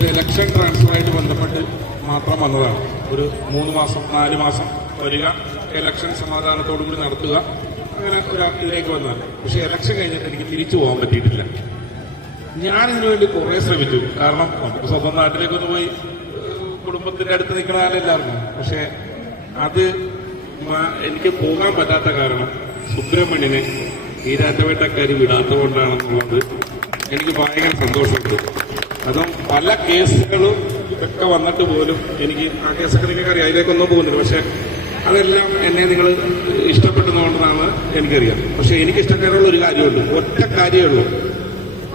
ഒരു ഇലക്ഷൻ ട്രാൻസ്ഫറുമായിട്ട് ബന്ധപ്പെട്ട് മാത്രം വന്നതാണ്. ഒരു മൂന്ന് മാസം നാല് മാസം വരിക ഇലക്ഷൻ സമാധാനത്തോടു കൂടി നടത്തുക അങ്ങനെ ഒരു ഇതിലേക്ക് വന്നതാണ്. പക്ഷേ ഇലക്ഷൻ കഴിഞ്ഞിട്ട് എനിക്ക് തിരിച്ചു പോകാൻ പറ്റിയിട്ടില്ല. ഞാൻ ഇതിനു വേണ്ടി കുറെ ശ്രമിച്ചു. കാരണം നമുക്ക് സ്വന്തം നാട്ടിലേക്കൊന്ന് പോയി കുടുംബത്തിന്റെ അടുത്ത് നിൽക്കണ ആളെല്ലാവർക്കും പക്ഷെ അത് എനിക്ക് പോകാൻ പറ്റാത്ത കാരണം സുബ്രഹ്മണ്യനെ ഈരാറ്റവേട്ടക്കാരി വിടാത്തത് കൊണ്ടാണെന്നുള്ളത് എനിക്ക് ഭയങ്കര സന്തോഷമുണ്ട്. അതും പല കേസുകളും ഇതൊക്കെ വന്നിട്ട് പോലും എനിക്ക് ആ കേസൊക്കെ നിങ്ങൾക്ക് അറിയാം അതിലേക്കൊന്നും പോകുന്നില്ല. പക്ഷെ അതെല്ലാം എന്നെ നിങ്ങൾ ഇഷ്ടപ്പെടുന്നതുകൊണ്ടാണ് എനിക്കറിയാം. പക്ഷെ എനിക്ക് ഇഷ്ടക്കാരുള്ള ഒരു കാര്യമുണ്ട്. ഒറ്റ കാര്യമേ ഉള്ളൂ.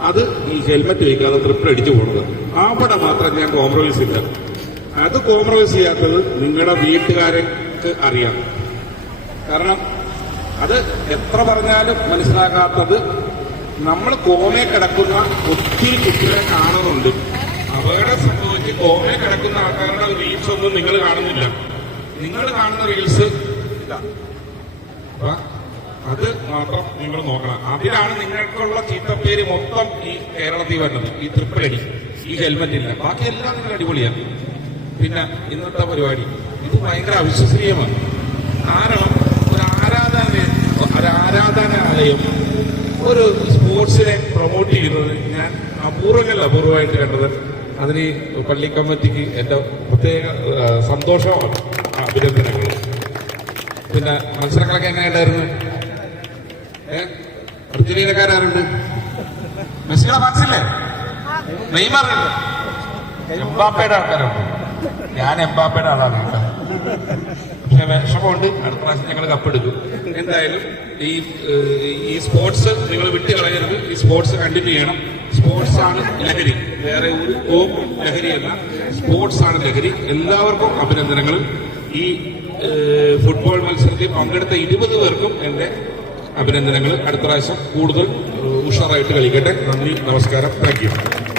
അത് ഈ ഹെൽമെറ്റ് വയ്ക്കാതെ ട്രിപ്പിൾ അടിച്ചു പോണത്. അവിടെ മാത്രം ഞാൻ കോംപ്രമൈസ് ഇല്ല. അത് കോംപ്രമൈസ് ചെയ്യാത്തത് നിങ്ങളുടെ വീട്ടുകാർക്ക് അറിയാം. കാരണം അത് എത്ര പറഞ്ഞാലും മനസ്സിലാകാത്തത് നമ്മൾ കോമേ കിടക്കുന്ന ഒത്തിരി കുട്ടികളെ കാണുന്നുണ്ട്. അപകടം സംഭവിച്ച് കോമയിൽ കിടക്കുന്ന ആൾക്കാരുടെ റീൽസ് ഒന്നും നിങ്ങൾ കാണുന്നില്ല. നിങ്ങൾ കാണുന്ന റീൽസ് ഇല്ല. അത് മാത്രം നിങ്ങൾ നോക്കണം. അതിലാണ് നിങ്ങൾക്കുള്ള ചീത്തപ്പേര് മൊത്തം ഈ കേരളത്തിൽ വരുന്നത്. ഈ ട്രിപ്പിൾ അടി ഈ ഹെൽമെറ്റ് ഇല്ല. ബാക്കി എല്ലാം നിങ്ങൾ അടിപൊളിയാണ്. പിന്നെ ഇന്നത്തെ പരിപാടി. ഇത് ഭയങ്കര അവിശ്വസനീയമാണ്. കാരണം ഒരു ആരാധന ഒരു ആരാധനാലയം ഒരു സ്പോർട്സിനെ പ്രൊമോട്ട് ചെയ്യുന്നത് ഞാൻ അപൂർവങ്ങളിൽ അപൂർവമായിട്ട് കണ്ടത്. അതിന് പള്ളി കമ്മിറ്റിക്ക് എന്റെ പ്രത്യേക സന്തോഷമാണ് അഭിനന്ദനങ്ങൾ. പിന്നെ മത്സരങ്ങളൊക്കെ എങ്ങനെയുണ്ടായിരുന്നു ഏ? അർജന്റീനക്കാരുണ്ട് മെസ്സിയുടെ ഫാൻസില്ലേ എംബാപ്പയുടെ ആൾക്കാരുണ്ട്. ഞാൻ എംബാപ്പയുടെ ആളാണ് കേട്ടോ. പക്ഷെ വിഷമമുണ്ട്. അടുത്ത പ്രാവശ്യം ഞങ്ങൾ കപ്പെടുക്കും എന്തായാലും ഈ ഈ സ്പോർട്സ് നിങ്ങൾ വിട്ട് കളയരുത് ഈ സ്പോർട്സ് കണ്ടിന്യൂ ചെയ്യണം. സ്പോർട്സ് ആണ് ലഹരി. വേറെ ഒരു കോപ്പും ലഹരിയല്ല. സ്പോർട്സ് ആണ് ലഹരി. എല്ലാവർക്കും അഭിനന്ദനങ്ങൾ ഈ ഫുട്ബോൾ മത്സരത്തിൽ പങ്കെടുത്ത ഇരുപത് പേർക്കും എന്റെ അഭിനന്ദനങ്ങൾ. അടുത്ത പ്രാവശ്യം കൂടുതൽ ഉഷാറായിട്ട് കളിക്കട്ടെ. നന്ദി നമസ്കാരം. താങ്ക്